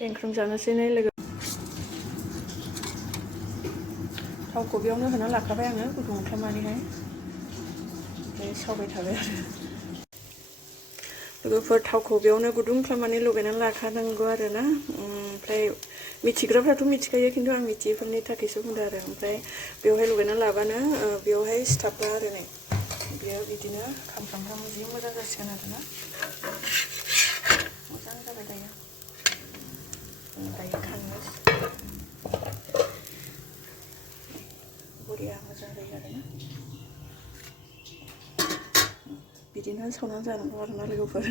एंख्रं जानोसै नै लोगो थावखौ बेयावनो होना लाखाबाय आङो गुदुं खालामनानैहाय ओमफ्राय सावबाय थाबाय आरो लोगोफोर थावखौ बेयावनो गुदुं खालामनानै लगायनानै लाखानांगौ आरो ना ओमफ्राय मिथिग्राफ्राथ' मिथिखायो खिन्थु आं मिथियैफोरनि थाखायसो बुंदों आरो ओमफ्राय बेवहाय लगायनानै लाबानो बेवहाय सिथाबला आरो नै बेयो बिदिनो खामफ्राम जि मोजां जासिगोन आरो ना मोजां जाबाय दायो दायो खांनो बरिया मोजां जायो आरो ना बिदिनो सावनानै जानांगौ आरो ना लोगोफोर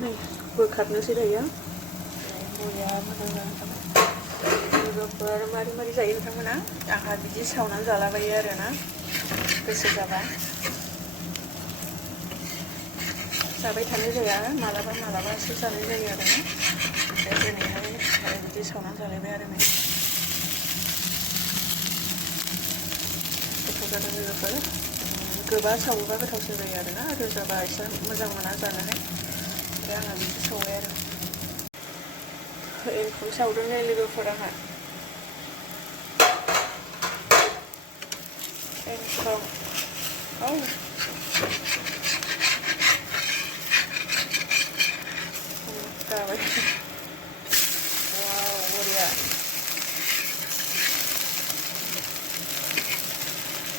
नै बोखारनोसै दायो बरिया मोजां जानो थाखाय लोगोफोर मारै जायो नोंथांमोना आंहा बिदि सावनानै जालाबायो आरो ना गोसो जाबा जाबाय थानाय जाया मालाबासो जानाय जायो आरो ना ओमफ्राय दिनैहाय बिदि सावनानै जालायबाय आरो नै गोथाव जादों लोगोफोर गोबा सावोबा गोथावसिन जायो आरो ना रोजाबा एसे मोजां मोना जानोहाय ओमफ्राय आङो बिदि सावबाय आरो एंखुर सावदों नै लोगोफोर आंहा एंख्रं औ जाबाय वाव बरिया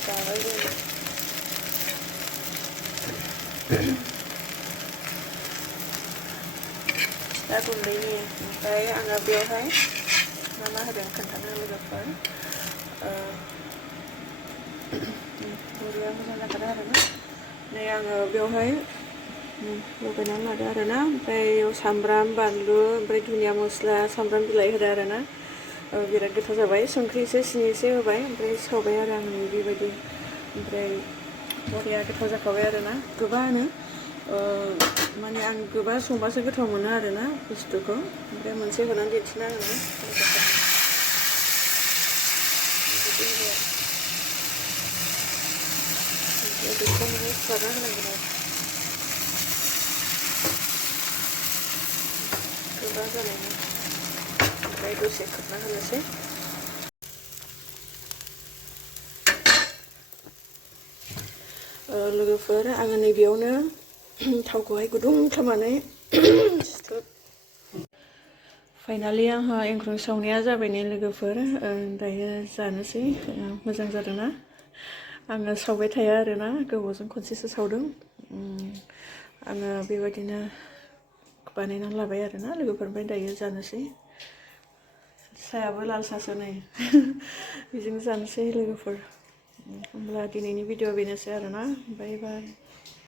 जाबाय जोङो फिथा गुन्दैनि ओमफ्राय आङो बेवहाय मा होदों खोन्थानो लोगोफोर बरिया मोजां जाखादों आरो ना नै आङो बेवहाय लगायनानै लादो आरो ना ओमफ्राय सामब्राम बानलु ओमफ्राय दुन्दिया मस्ला सामब्राम बिलाइ होदो आरो ना बिराद गोथाव जाबाय संख्रि एसे सिनि एसे होबाय ओमफ्राय सावबाय आरो आं बेबायदि ओमफ्राय बरिया गोथाव जाखाबाय आरो ना गोबानो माने आं गोबा संबासो गोथाव मोनो आरो ना बुस्थुखौ ओमफ्राय मोनसे होनानै दिन्थिना आङो बेखौ माने फुवारना होनांगोन आरो गोबा जानायनि ओमफ्राय दसे खोबना होनोसै लोगोफोर आङो नैबेयावनो थावखौहाय गुदुं खालामनानै फाइनालि आंहा एंख्रं सावनाया जाबाय नै लोगोफोर दायो जानोसै मोजां जादोंना आङो सावबाय थाया आरोना गोबावजों खनसेसो सावदों आङो बेबायदिनो बानायनानै लाबाय आरोना लोगोफोर ओमफ्राय दायो जानोसै साहायाबो लाल साहासो नै बेजोंनो जानोसै लोगोफोर होमब्ला दिनैनि भिडिअ बेनोसै आरोना बाय बाय